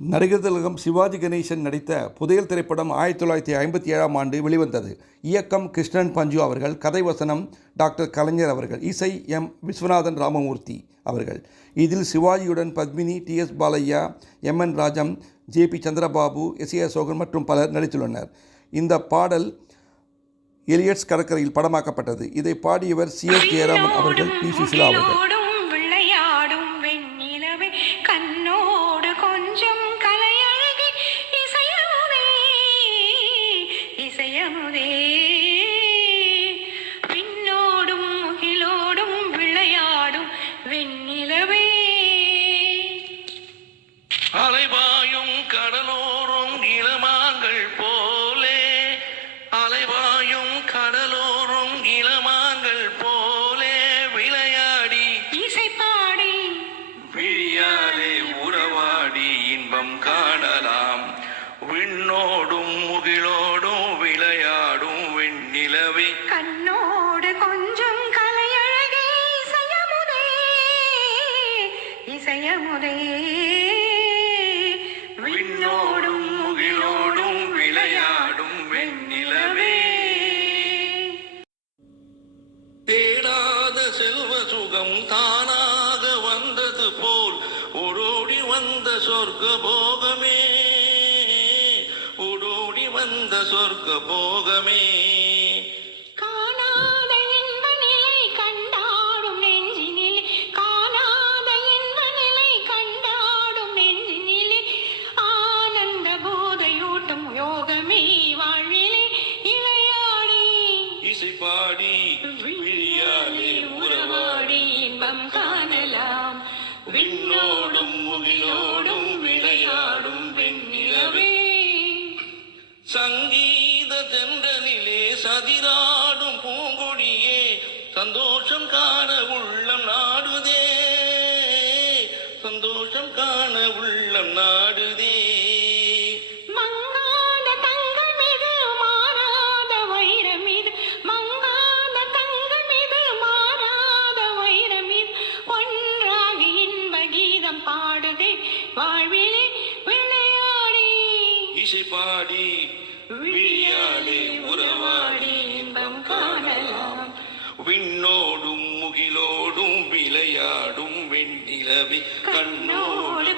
நடிகர் திலகம் சிவாஜி கணேசன் நடித்த புதையல் திரைப்படம் 1957ஆம் ஆண்டு வெளிவந்தது. இயக்கம் கிருஷ்ணன் பஞ்சு அவர்கள், கதை வசனம் டாக்டர் கலைஞர் அவர்கள், இசை எம். விஸ்வநாதன் ராமமூர்த்தி அவர்கள். இதில் சிவாஜியுடன் Padmini, T S. Balaiah, M N. Rajam, J P. Chandrababu, S A. Asokan மற்றும் பலர் நடித்துள்ளனர். இந்த பாடல் எலியட்ஸ் கடற்கரையில் படமாக்கப்பட்டது. இதை பாடியவர் சி.எஸ். ஜெயராமன் அவர்கள், பி. சுஷிலா அவர்கள். அலைவாயும் கடலோரும் இளமாங்கள் போலே, அலைவாயும் கடலோரும் இளமாங்கள் போலே விளையாடி இசைப்பாடி விழியாலே உறவாடி இன்பம் காணலாம். விண்ணோடும் முகிலோடும் விளையாடும் வெண்ணிலவே, கண்ணோடு கொஞ்சம் கலையழகே இசையமுதே, இசையமுதே. விண்ணோடும் முகிலோடும் விளையாடும் வெண்ணிலவே. தேடாத செல்வ சுகம் தானாக வந்தது போல் ஓடோடி வந்த சொர்க்க போகமே, ஓடோடி வந்த சொர்க்க போகமே. இசைப்பாடி விழியாலே உறவாடி இன்பம் காணலாம். விண்ணோடும் முகிலோடும் விளையாடும் வெண்ணிலவே. சங்கீத தென்றலிலே சதிராடும் பூங்கொடியே, சந்தோஷம் காண உள்ளம் நாடுதே, சந்தோஷம் காண உள்ளம் நாடுதே. வாழ்விலே விளையாடி இசைப்பாடி விழியாலே உறவாடி இன்பம் காணலாம். விண்ணோடும் முகிலோடும் விளையாடும் வெண்ணிலவே. கண்ணோடு